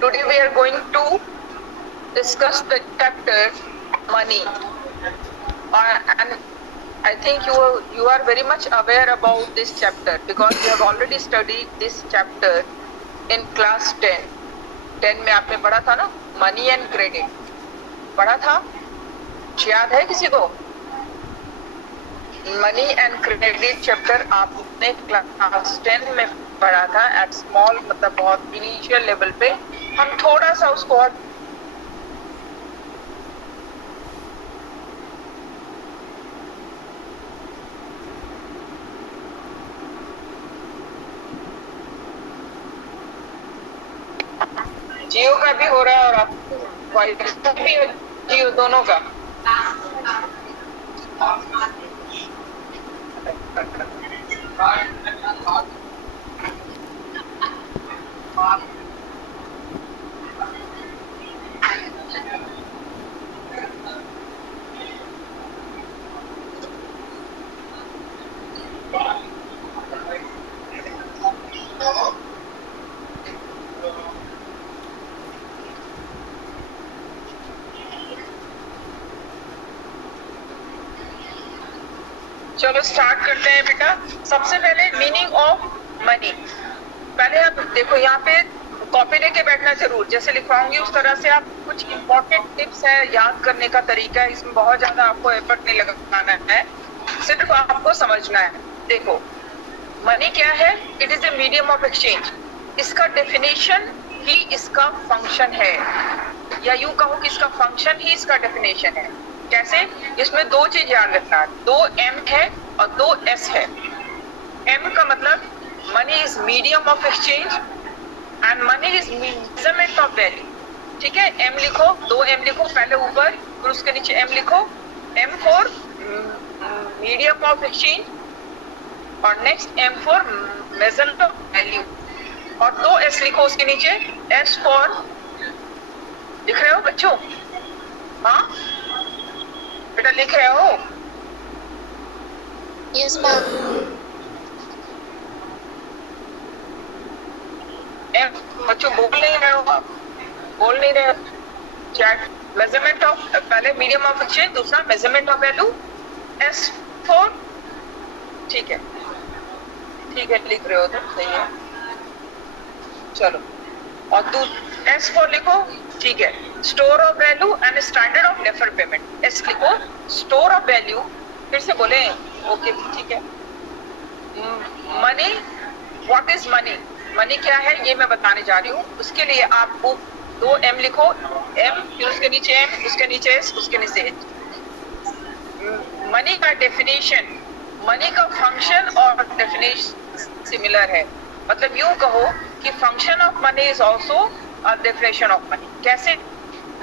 Today we are going to discuss the chapter money, and I think you are very much aware about this chapter because you have already studied this chapter in class 10. 10 में आपने पढ़ा था ना, money and credit पढ़ा था, याद है किसी को? मनी एंड क्रेडिट चैप्टर आपने क्लास 10 में पढ़ा था एट स्मॉल, मतलब बहुत इनिशियल लेवल पे। हम थोड़ा सा उसको और जियो का भी हो रहा है और आप भी जियो दोनों का। चलो स्टार्ट करते हैं बेटा। सबसे पहले मीनिंग ऑफ मनी। पहले आप देखो, यहाँ पे कॉपी लेके बैठना जरूर, जैसे लिखवाऊंगी उस तरह से आप कुछ इंपॉर्टेंट टिप्स है, याद करने का तरीका है, इसमें बहुत ज्यादा आपको एफर्ट नहीं लगाना है, सिर्फ आपको समझना है। देखो मनी क्या है? It is a medium of exchange. इसका डेफिनेशन ही इसका फंक्शन है, या यूं कहो कि इसका फंक्शन ही इसका डेफिनेशन है। कैसे? इसमें दो चीज याद रखना, दो एम है और दो एस है। एम का मतलब money is medium of exchange and money is measurement of value. ठीक है, एम लिखो, दो एम लिखो, पहले ऊपर फिर उसके नीचे एम लिखो। M for medium of exchange और next M for measurement of value, और दो एस लिखो उसके नीचे। एस फॉर, लिख रहे हो बच्चों? हाँ बेटा लिख रहे हो? Yes ma'am. बच्चों बोल नहीं रहे हो, आप बोल नहीं रहे हो। चैट मेजरमेंट ऑफ, पहले मीडियम ऑफ एक्सचेंज, दूसरा measurement of value. S for, ठीक है ठीक है, लिख रहे हो तो सही है। चलो, और एस फॉर लिखो, ठीक है। Store of value and standard of deferred payment. S लिखो, स्टोर ऑफ वैल्यू, फिर से बोले, ओके ठीक है। Money, what is money? Money क्या है ये मैं बताने जा रही हूँ। उसके लिए आपको दो एम लिखो, एम फिर उसके नीचे एम, उसके नीचे एस, उसके नीचे एच। मनी का डेफिनेशन, मनी का फंक्शन और डेफिनेशन सिमिलर है। मतलब यूं कहो कि function of money is also definition of money. कैसे?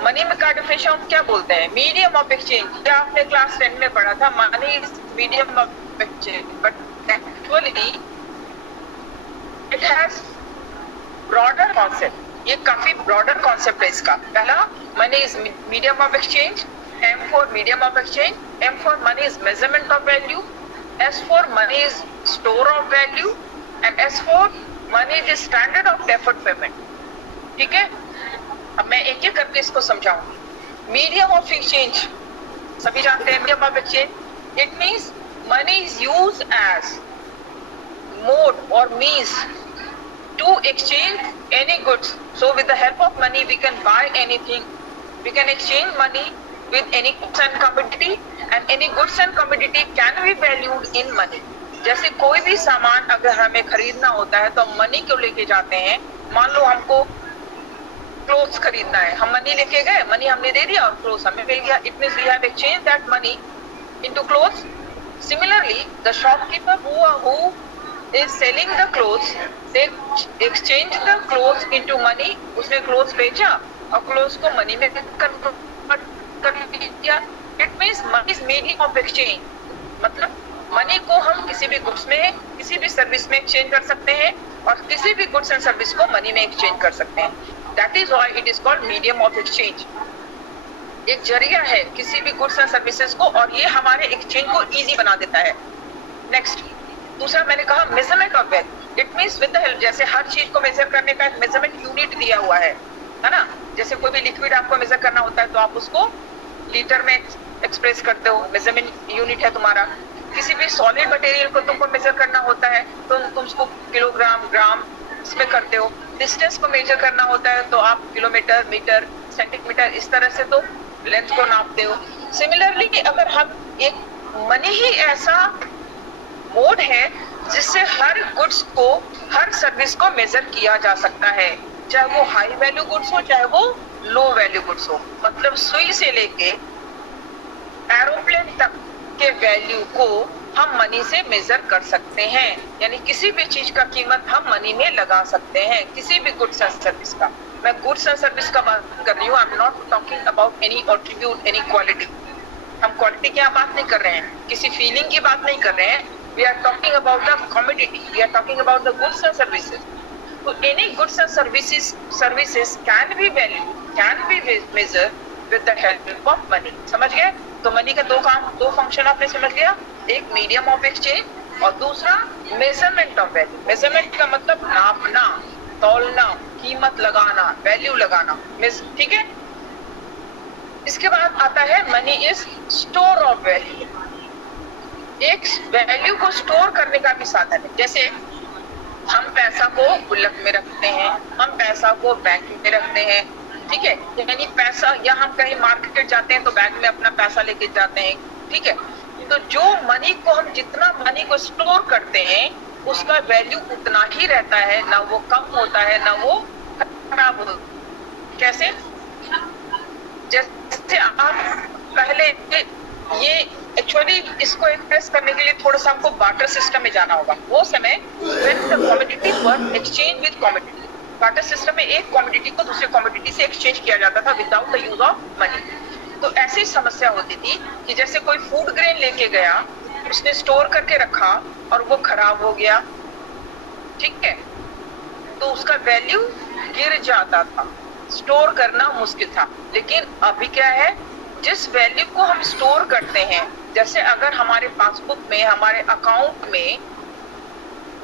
मनी में का डेफिनेशन हम क्या बोलते हैं? Medium of exchange. क्या आपने क्लास 10 में पढ़ा था? Money is medium of exchange, but actually it has broader concept. ये काफी ब्रॉडर कॉन्सेप्ट है इसका। पहला, money is medium of exchange, M for medium of exchange, M for money is measurement of value, S for money is store of value and S for money is standard of deferred payment. ठीक है, अब मैं एक एक करके इसको समझाऊंगी। Medium of exchange सभी जानते हैं। Medium of exchange, it means money is used as mode और means to exchange any goods. So with the help of money we can buy anything. We can exchange money with any goods and commodity, and any goods and commodity can be valued in money. जैसे कोई भी सामान अगर हमें खरीदना होता है तो हम मनी क्यों लेके जाते हैं? मान लो हमको क्लोथ्स खरीदना है, हम मनी लेके गए, मनी हमने दे दिया और क्लोथ्स हमें मिल गया। It means we have exchange that money into clothes. Similarly, the shopkeeper who is selling the clothes, they exchange the clothes into money. उसने clothes बेचा और clothes को money में convert कर दिया। It means money is medium of exchange. मतलब money को हम किसी भी goods में, किसी भी service में exchange कर सकते हैं और किसी भी goods and service को money में exchange कर सकते हैं। That is why it is called medium of exchange. एक जरिया है किसी भी goods and services को, और ये हमारे exchange को easy बना देता है। Next, दूसरा मैंने कहा measurement of value. It means with the help, जैसे हर चीज को मेजर करने का एक मेजरमेंट यूनिट दिया हुआ है। है ना। जैसे कोई भी लिक्विड आपको मेजर करना होता है तो आप उसको लीटर में एक्सप्रेस करते हो, मेजरमेंट यूनिट है तुम्हारा। किसी भी सॉलिड मटेरियल को तुमको मेजर करना होता है तो तुम उसको किलोग्राम, ग्राम इसमें करते हो। डिस्टेंस को मेजर करना होता है तो आप किलोमीटर, मीटर, सेंटीमीटर इस तरह से तो लेंथ को नापते हो। सिमिलरली अगर हम एक मनी ही ऐसा मोड है जिससे हर गुड्स को, हर सर्विस को मेजर किया जा सकता है, चाहे वो हाई वैल्यू गुड्स हो चाहे वो लो वैल्यू गुड्स हो। मतलब सुई से लेके एरोप्लेन तक के वैल्यू को हम मनी से मेजर कर सकते हैं। यानी किसी भी चीज का कीमत हम मनी में लगा सकते हैं, किसी भी गुड्स एंड सर्विस का। मैं गुड्स एंड सर्विस का बात कर रही हूँ, I am not talking about any attribute, any quality. हम क्वालिटी की बात नहीं कर रहे हैं, किसी फीलिंग की बात नहीं कर रहे हैं। We are talking about the commodity, we are talking about the goods and services. तो any goods and services can be value, can be measure with the help of money. समझ गए? तो मनी का दो फंक्शन आपने समझ लिया, एक मीडियम ऑफ एक्सचेंज और दूसरा मेजरमेंट ऑफ वैल्यू। मेजरमेंट का मतलब नापना, तौलना, कीमत लगाना, वैल्यू लगाना, ठीक है। इसके बाद आता है money is store of value. एक वैल्यू को स्टोर करने का भी साधन है। जैसे हम पैसा को गुल्लक में रखते हैं, हम पैसा को बैंक में रखते हैं, ठीक है। यानी पैसा, या हम कहीं मार्केट जाते हैं तो बैंक में अपना पैसा लेके जाते हैं, ठीक है। तो जो मनी को हम, जितना मनी को स्टोर करते हैं उसका वैल्यू उतना ही रहता है, ना वो कम होता है ना वो खराब होता है। कैसे? जैसे आप पहले, ये एक्चुअली इसको एक्सप्रेस करने के लिए थोड़ा सा हमको बार्टर सिस्टम में जाना होगा। वो समय when the commodities were exchange with commodity, barter system में एक कमोडिटी को दूसरे कमोडिटी से एक्सचेंज किया जाता था without the use of money. तो ऐसी समस्या होती थी कि जैसे कोई फूड ग्रेन लेके गया, उसने स्टोर करके रखा और वो खराब हो गया, ठीक है, तो उसका वैल्यू गिर जाता था, स्टोर करना मुश्किल था। लेकिन अभी क्या है, जिस वैल्यू को हम स्टोर करते हैं, जैसे अगर हमारे पासबुक में, हमारे अकाउंट में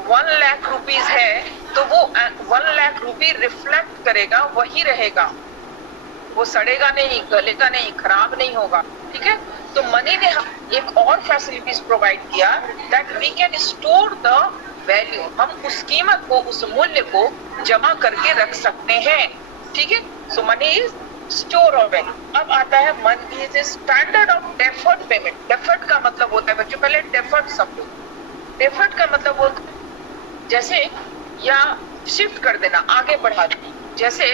1 लाख रुपीस है तो वो 1 लाख रुपी रिफ्लेक्ट करेगा, वही रहेगा, वो सड़ेगा नहीं, गलेगा नहीं, खराब नहीं होगा, ठीक है। तो मनी ने एक और फैसिलिटीज प्रोवाइड किया, that we can store the value. हम उस कीमत को, उस मूल्य को जमा करके रख सकते हैं, ठीक है। So money is store of value. अब आता है money is standard of deferred payment. Deferred का मतलब होता है बच्चों, पहले डेफर्ड समझो। डेफर्ड का मतलब होता है जैसे, या शिफ्ट कर देना, आगे बढ़ा देना। जैसे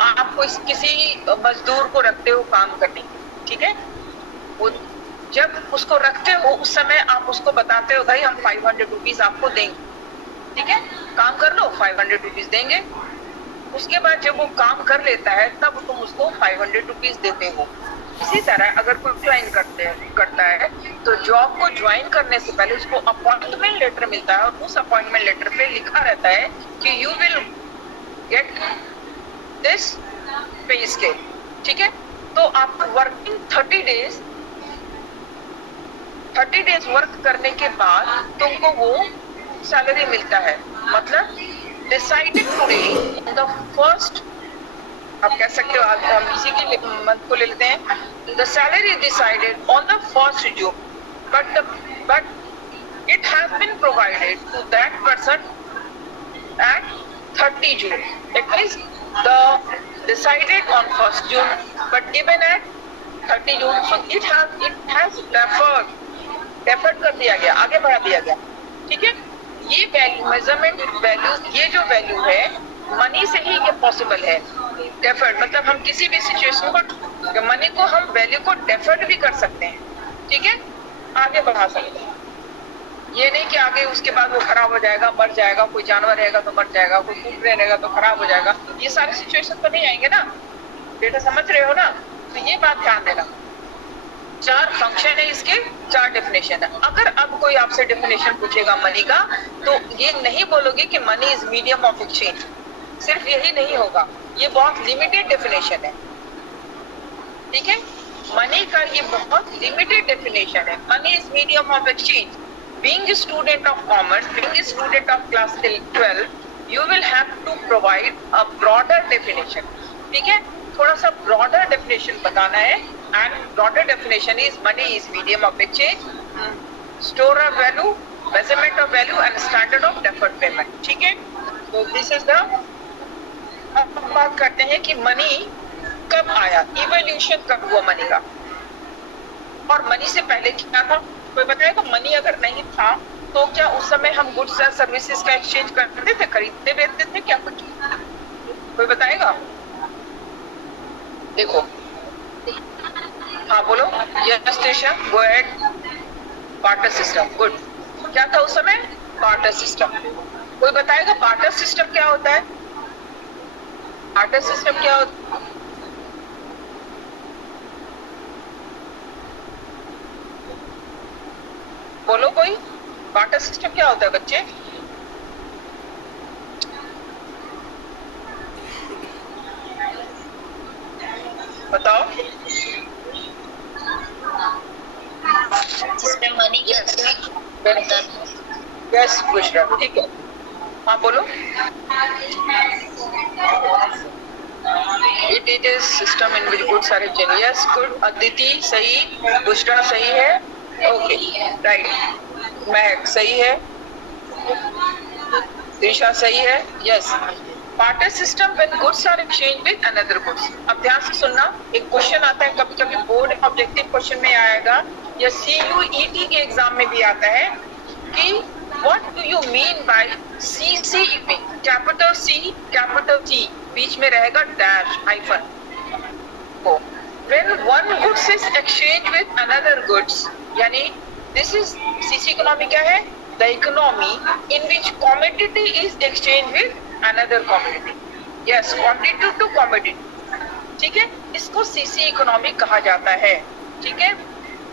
आप किसी मजदूर को रखते हो काम करने, ठीक है, वो जब उसको रखते हो उस समय आप उसको बताते हो भाई हम 500 रुपीज आपको देंगे, ठीक है, काम कर लो, 500 रुपीज देंगे। उसके बाद जब वो काम कर लेता है तब तुम उसको 500 रुपीज देते हो। इसी तरह अगर कोई ज्वाइन करता है तो जॉब को ज्वाइन करने से पहले उसको अपॉइंटमेंट लेटर मिलता है और उस अपॉइंटमेंट लेटर पे लिखा रहता है कि यू विल गेट दिस पे स्केल, ठीक है। तो आप वर्किंग 30 डेज वर्क करने के बाद तुमको वो सैलरी मिलता है। मतलब डिसाइडेड टुडे द फर्स्ट, आप कह सकते हो, हम इसी के मंथ को ले लेते हैं, the salary decided on the first June, but it has been provided to that person at 30 June. It means the decided on 1st June but given at 30 June. So it has deferred कर दिया गया, आगे बढ़ा दिया गया, ठीक है। ये वैल्यू, मेजरमेंट वैल्यू, ये जो वैल्यू है मनी से ही ये पॉसिबल है। डेफर्ड मतलब हम किसी भी सिचुएशन को, मनी को हम वैल्यू को डेफर्ड भी कर सकते हैं, ठीक है, आगे बढ़ा सकते हैं। ये नहीं कि आगे उसके बाद वो खराब हो जाएगा, मर जाएगा, कोई जानवर रहेगा तो मर जाएगा, कोई फूड रहेगा तो खराब हो जाएगा, ये सारे सिचुएशन तो नहीं आएंगे ना, बेटा समझ रहे हो ना। तो ये बात ध्यान देना। 4 फंक्शन है इसके, 4 डेफिनेशन है। अगर अब कोई आपसे डेफिनेशन पूछेगा मनी का तो ये नहीं बोलोगे कि money is medium of exchange, सिर्फ यही नहीं होगा, ये बहुत लिमिटेड डेफिनेशन है, ठीक है। मनी का ये बहुत लिमिटेड डेफिनेशन है। Money is medium of exchange. Being a student of commerce, being a student of class 12, you will have to provide a broader definition. ठीक है, थोड़ा सा broader definition बताना है. And broader definition is money is medium of exchange, store of value, measurement of value and standard of deferred payment. ठीक है, तो this is the. अब हम बात करते हैं कि मनी कब आया, इवोल्यूशन कब हुआ मनी का, और मनी से पहले क्या था. कोई बताएगा मनी अगर नहीं था तो क्या उस समय हम गुड्स एंड सर्विसेज का एक्सचेंज करते थे, खरीदते बेचते थे क्या कुछ? कोई बताएगा? देखो, हाँ बोलो. Yes Trisha, go ahead. Barter system, good. क्या था उस समय? Barter system. कोई बताएगा बार्टर सिस्टम क्या होता है? बार्टर सिस्टम क्या होता है? बोलो कोई. बार्टर सिस्टम क्या होता है बच्चे? बताओ. सिस्टम मनी के यस बुशरा, ठीक है. हाँ बोलो. It is system in which goods are exchange. Yes good. Aditi सही, बुशरा सही है. Okay right. महक सही है, त्रिशा सही है. Yes, barter system when goods are exchange with another goods. अब ध्यान से सुनना, एक क्वेश्चन आता है कभी कभी बोर्ड ऑब्जेक्टिव क्वेश्चन में आएगा या CUET के एग्जाम में भी आता है कि what do you mean by CCEP, capital C capital T, बीच में रहेगा dash hyphen. When one goods is exchange with another goods, यानी दिस इज CC इकोनॉमी. क्या है? The economy in which commodity is exchange with another commodity. Yes, quantity to commodity. ठीक है, इसको CC economy कहा जाता है. ठीक है,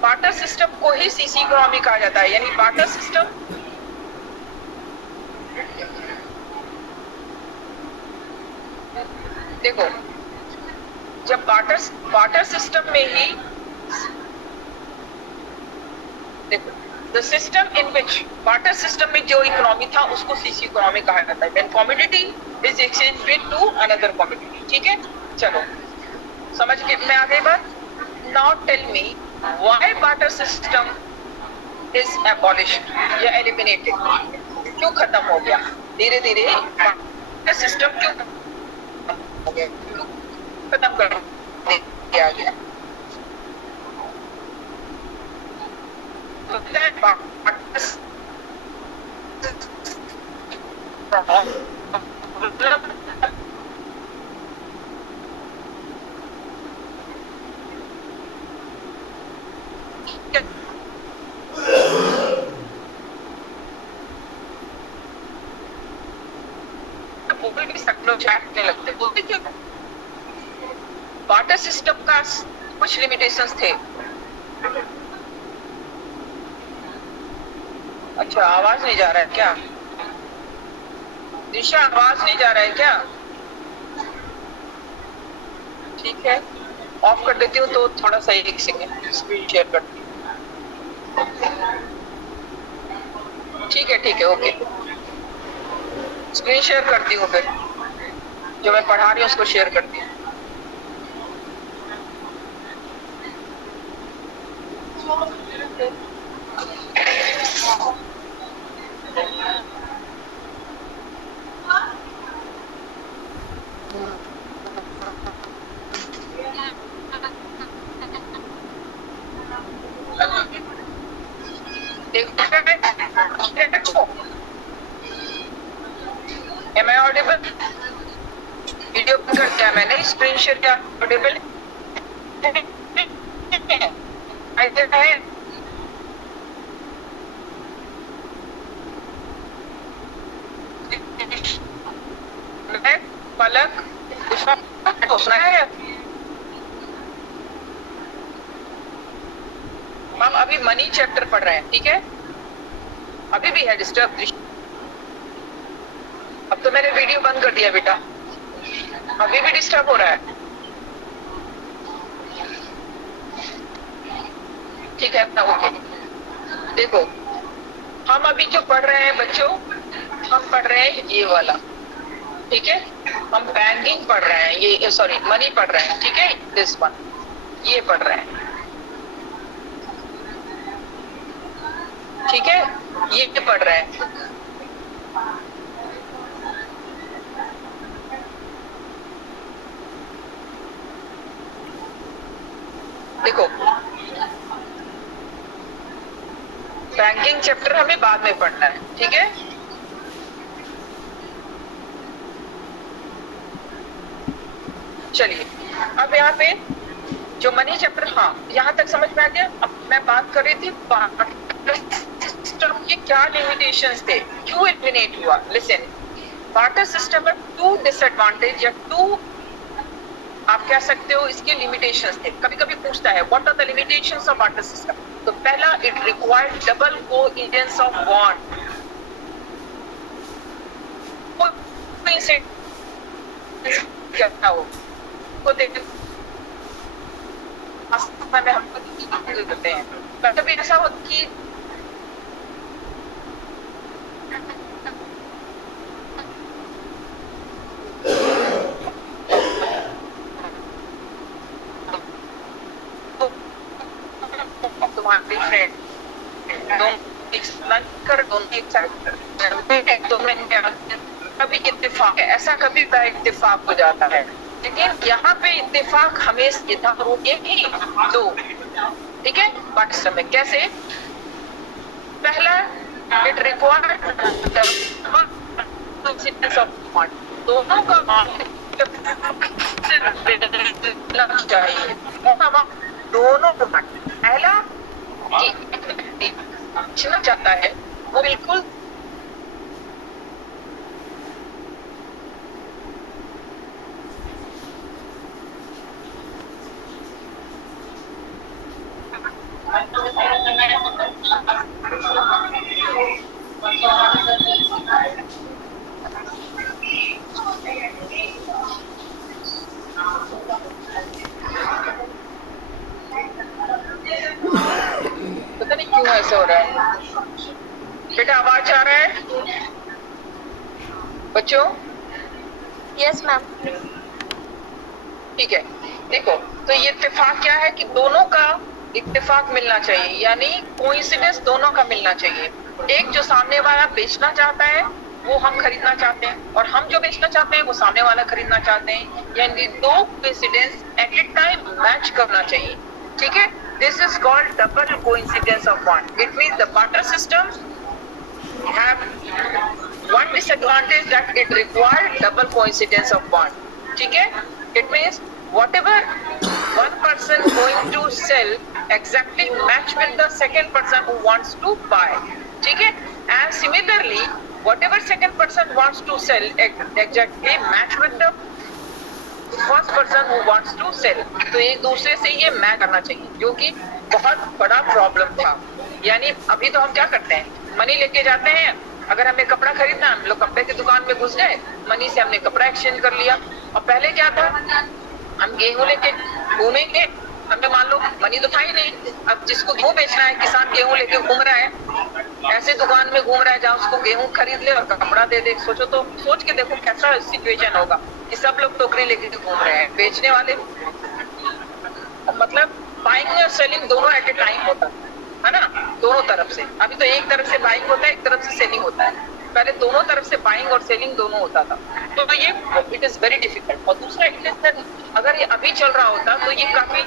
बार्टर सिस्टम को ही CC इकोनॉमी कहा जाता है. यानी बार्टर सिस्टम देखो, जब बार्टर सिस्टम में ही देखो, the system in which barter system में जो इकोनॉमी था उसको CC इकोनॉमी कहा जाता है. When commodity is exchange with to another commodity. ठीक है, चलो समझ के में आ गई बात. Now tell me why barter system is abolished या एलिमिनेटेड. क्यों खत्म हो गया धीरे धीरे? बार्टर सिस्टम क्यों हो गया, खत्म कर दिया गया? बार्टर सिस्टम का कुछ लिमिटेशंस थे. अच्छा, आवाज नहीं जा रहा है क्या? दिशा, आवाज नहीं जा रहा है क्या? ठीक है, ऑफ कर देती हूँ तो थोड़ा सा एक सेकेंड स्क्रीन शेयर करती हूँ. ठीक है, ओके. स्क्रीन शेयर करती हूँ, फिर जो मैं पढ़ा रही हूँ उसको शेयर करती हूँ. Am I audible? वीडियो कर दिया मैंने, स्क्रीन शेयर किया. ऑडिबल है? पलक सुना है? हम अभी मनी चैप्टर पढ़ रहे हैं. ठीक है, अभी भी है डिस्टर्ब. अब तो मैंने वीडियो बंद कर दिया बेटा, अभी भी डिस्टर्ब हो रहा है. ठीक है, ओके. देखो, हम अभी जो पढ़ रहे हैं बच्चों, हम पढ़ रहे हैं ये वाला ठीक है, हम बैंकिंग पढ़ रहे हैं, ये सॉरी मनी पढ़ रहे हैं, ठीक है, दिस वन ये पढ़ रहे हैं, ठीक है, ये पढ़ रहे हैं। देखो बैंकिंग चैप्टर हमें बाद में पढ़ना है, ठीक है। चलिए अब यहाँ पे जो मनी चैप्टर, हाँ यहाँ तक समझ में आ गया। अब मैं बात कर रही थी सिस्टम के क्या लिमिटेशंस थे, क्यों एलिमिनेट हुआ। लिसन, बार्टर सिस्टम में 2 डिसएडवांटेज या 2 आप कह सकते हो इसके लिमिटेशंस थे। कभी कभी पूछता है what are the limitations of barter system. तो पहला, it required double coincidence of bond. क्या हो को देखते में हम करते हैं, कभी ऐसा हो कि तुम्हारी फ्रेंड कभी इत्तेफाक है, ऐसा कभी इत्तेफाक हो जाता है। लेकिन यहाँ पे इत्तेफाक हमेशा एक ही 2, ठीक है। पाकिस्तान में कैसे, पहला इट रिक्वायर्ड दोनों का चाहिए, दोनों को पहला चाहता है वो बिल्कुल पता नहीं क्यों ऐसा हो रहा है। बेटा आवाज आ रहा है बच्चों? Yes ma'am. ठीक है, देखो तो ये इत्तेफाक क्या है कि दोनों का इत्तेफाक मिलना चाहिए, यानी कोइंसिडेंस दोनों का मिलना चाहिए। एक जो सामने वाला बेचना चाहता है वो हम खरीदना चाहते हैं, और हम जो बेचना चाहते हैं वो सामने वाला खरीदना चाहते हैं, यानी दो coincidence at a time match करना चाहिए, ठीक है। This is called double coincidence of bond. It means the barter system have one disadvantage that it required double coincidence of bond, ठीक है। It means whatever one person going to sell exactly match with the second person who wants to buy, ठीक है। And similarly whatever second person wants to sell exactly match with the first person who wants to sell, तो एक दूसरे से ये match करना चाहिए, जो कि बहुत बड़ा प्रॉब्लम था। यानी अभी तो हम क्या करते हैं, मनी लेके जाते हैं, अगर हमें कपड़ा खरीदना हम लोग कपड़े की दुकान में घुस गए, मनी से हमने कपड़ा एक्सचेंज कर लिया। और पहले क्या था, हम गेहूं लेके घूमेंगे, हमें मान लो मनी तो था ही नहीं, अब जिसको गेहूं बेचना है, किसान गेहूं लेके घूम रहा है, ऐसे दुकान में घूम रहा है जहाँ उसको गेहूं खरीद ले और कपड़ा दे दे। सोचो तो, सोच के देखो कैसा सिचुएशन होगा कि सब लोग टोकरी लेके घूम रहे हैं, बेचने वाले, मतलब बाइंग और सेलिंग दोनों एट ए टाइम होता है ना, दोनों तरफ से। अभी तो एक तरफ से बाइंग होता है, एक तरफ से सेलिंग होता है, पहले दोनों तरफ से बाइंग और सेलिंग दोनों होता था। तो ये इट इज वेरी डिफिकल्ट। और दूसरा इट इज दैट अगर ये अभी चल रहा होता तो ये काफी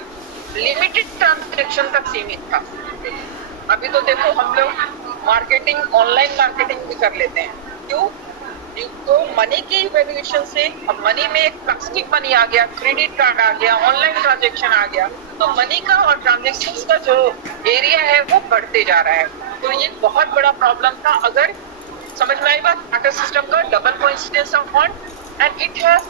लिमिटेड ट्रांजैक्शन तक सीमित था। अभी तो देखो हम लोग मार्केटिंग, ऑनलाइन मार्केटिंग भी कर लेते हैं, क्यों? तो मनी की वैल्यूएशन से, अब मनी में एक प्लास्टिक मनी आ गया, क्रेडिट कार्ड आ गया, ऑनलाइन ट्रांजैक्शन आ गया, तो मनी का और ट्रांजैक्शंस का जो एरिया है वो बढ़ते जा रहा है। तो ये बहुत बड़ा प्रॉब्लम था। अगर समझ में आई बात, बार्टर सिस्टम का double coincidence of bond and it has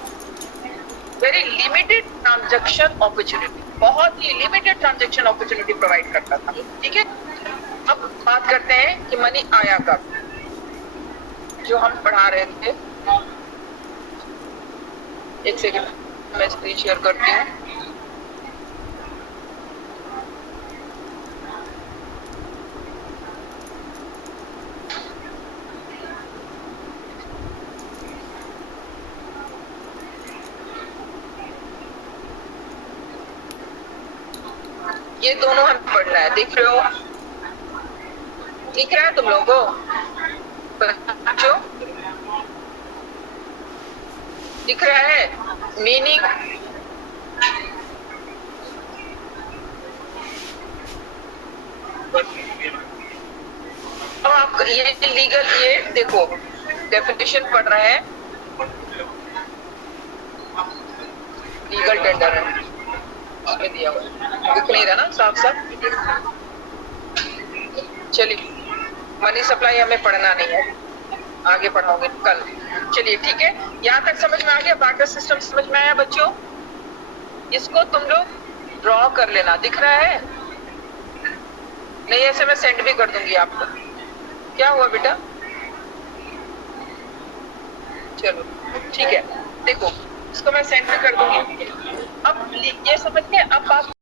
very limited transaction opportunity, बहुत ही लिमिटेड ट्रांजैक्शन अपॉर्चुनिटी प्रोवाइड करता था, ठीक है। अब बात करते हैं कि मनी आया कब, जो हम पढ़ा रहे थे। एक सेकंड मैं स्क्रीन शेयर करती हूँ। ये दोनों हमें पढ़ना है, दिख रहे हो? दिख रहा है तुम लोगों को बच्चों? दिख रहा है मीनिंग? अब आप ये लीगल, ये देखो डेफिनेशन पढ़ रहे हैं, लीगल टेंडर है इसमें दिया हुआ, दिख नहीं रहा ना साफ साफ? चलिए, मनी सप्लाई हमें पढ़ना नहीं है, आगे पढ़ाओगे कल। चलिए ठीक है, यहाँ तक समझ में आ गया? बार्टर सिस्टम समझ में आया बच्चों? इसको तुम लोग ड्रॉ कर लेना, दिख रहा है? नहीं ऐसे मैं सेंड भी कर दूंगी आपको। क्या हुआ बेटा? चलो ठीक है, देखो इसको मैं सेंड भी कर दूंगी। अब ये समझ के अब आप